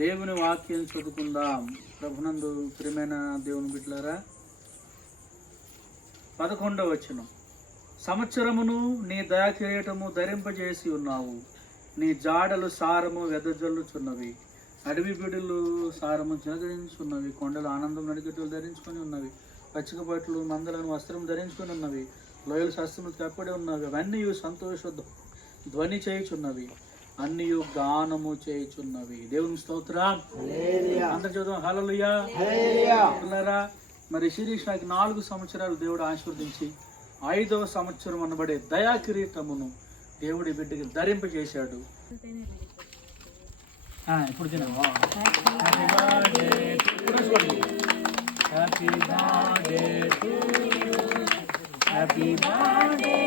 దేవుని వాక్యం చదువుకుందాం. ప్రభునందు ప్రియమైన దేవుని బిడ్డలారా, 11వ వచనం. సంవత్సరమును నీ దయాకిరీటము ధరింపజేసి ఉన్నావు, నీ జాడలు సారము వెదజల్లుచున్నవి. అడవి బిడులు సారము జగరించున్నవి, కొండలు ఆనందం నడికట్టులు ధరించుకొని ఉన్నవి, పచ్చిక పట్లు మందలను వస్త్రం ధరించుకొని ఉన్నవి, లోయలు శస్త్రములు కప్పడి ఉన్నవి. అవన్నీ సంతోష ధ్వని చేయుచున్నవి, అన్నీ గానము చేయుచున్నవి. దేవుని స్తోత్రం. అందరు చదువు హల్లెలూయా. పిల్లరా, మరి శిరీష్ నాకు 4 సంవత్సరాలు దేవుడు ఆశీర్వదించి 5వ సంవత్సరం అనబడే దయా కిరీటమును దేవుడి బిడ్డకి ధరింపజేశాడు. ఇప్పుడు హ్యాపీ బర్త్డే